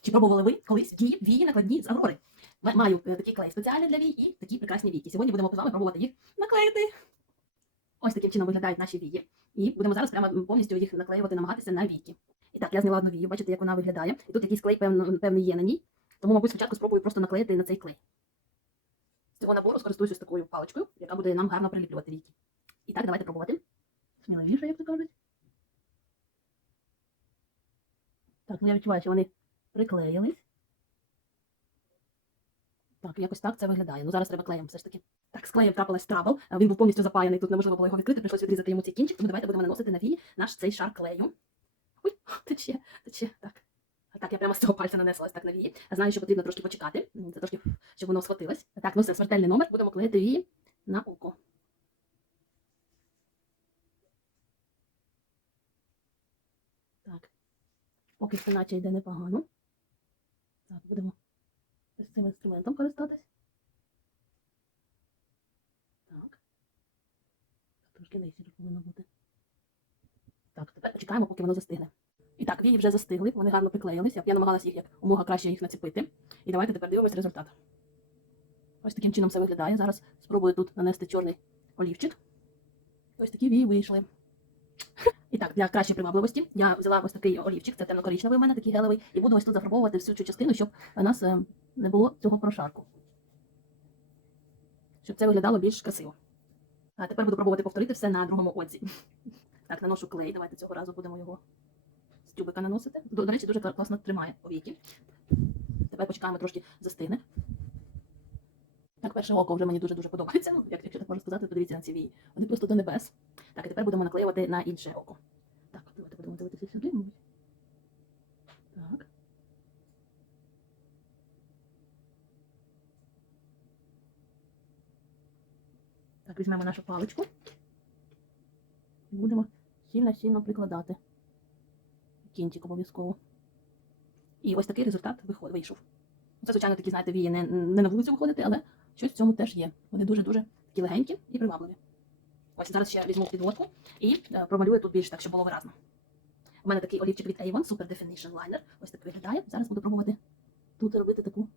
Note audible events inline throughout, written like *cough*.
Чи пробували ви колись вії, вії накладні з Аврори? Маю е, такий клей спеціальний для вій і такі прекрасні війки. Сьогодні будемо з вами пробувати їх наклеїти. Ось таким чином виглядають наші вії. І будемо зараз прямо повністю їх наклеювати, намагатися на війки. І так, я зняла одну вію, бачите, як вона виглядає. І тут якийсь клей певно, певний є на ній. Тому, мабуть, спочатку спробую просто наклеїти на цей клей. З цього набору скористуюся ось такою паличкою, яка буде нам гарно приліплювати війки. І так, давайте пробувати. Сміливіше, як то кажуть. Так, ну я відчуваю, що вони приклеїлись. Так, якось так це виглядає. Ну зараз треба клеєм все ж таки. Так, з клеєм трапилась трабл. а Він був повністю запаяний, тут неможливо було його відкрити, прийшлось відрізати йому цей кінчик, тому давайте будемо наносити на вії наш цей шар клею. Ой, *laughs* тече, тече. Так. Так, я прямо з цього пальця нанеслась так на вії. Знаю, що потрібно трошки почекати. Це трошки, щоб воно схватилось. Так, ну все, смертельний номер. Будемо клеїти вії на око. Так. Поки все наче йде непогано. Так, будемо ось цим інструментом користатись. Так. Трошки нижче повинно бути. Так, тепер почекаємо, поки воно застигне. І так, вії вже застигли, вони гарно приклеїлися. Я намагалася їх як умога краще їх нацепити. І давайте тепер дивимось результат. Ось таким чином це виглядає. Зараз спробую тут нанести чорний олівчик. Ось такі вії вийшли. І так, для кращої привабливості я взяла ось такий олівчик, це темно-коричневий у мене, такий гелевий, і буду ось тут зафарбовувати всю цю частину, щоб у нас е, не було цього прошарку. Щоб це виглядало більш красиво. А тепер буду пробувати повторити все на другому оці. *laughs* Так, наношу клей. Давайте цього разу будемо його з тюбика наносити. До, до речі, дуже класно тримає повіки. Тепер почекаємо трошки застигне. Так, перше око вже мені дуже-дуже подобається. Як, якщо так можна сказати, подивіться на ці вії. Вони просто до небес. Так, і тепер будемо наклеювати на інше око. Так, давайте будемо дивитися сюди. Так. Так, візьмемо нашу паличку. І будемо щільно-щільно прикладати. Кінчик обов'язково. І ось такий результат вийшов. Це, звичайно, такі, знаєте, вії не, не на вулицю виходити, але щось в цьому теж є. Вони дуже-дуже такі легенькі і привабливі. Ось зараз ще візьму підводку і е, промалюю тут більше так, щоб було виразно. У мене такий олівчик від Avon, Super Definition Liner. Ось так виглядає. Зараз буду пробувати тут робити таку,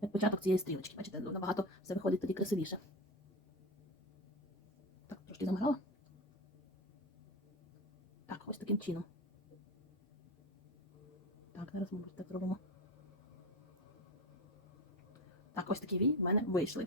як початок цієї стрілочки. Бачите, ну, набагато все виходить тоді красивіше. Так, трошки замирала. Так, ось таким чином. Так, зараз, мабуть, так зробимо. Так, ось такі вії в мене вийшли.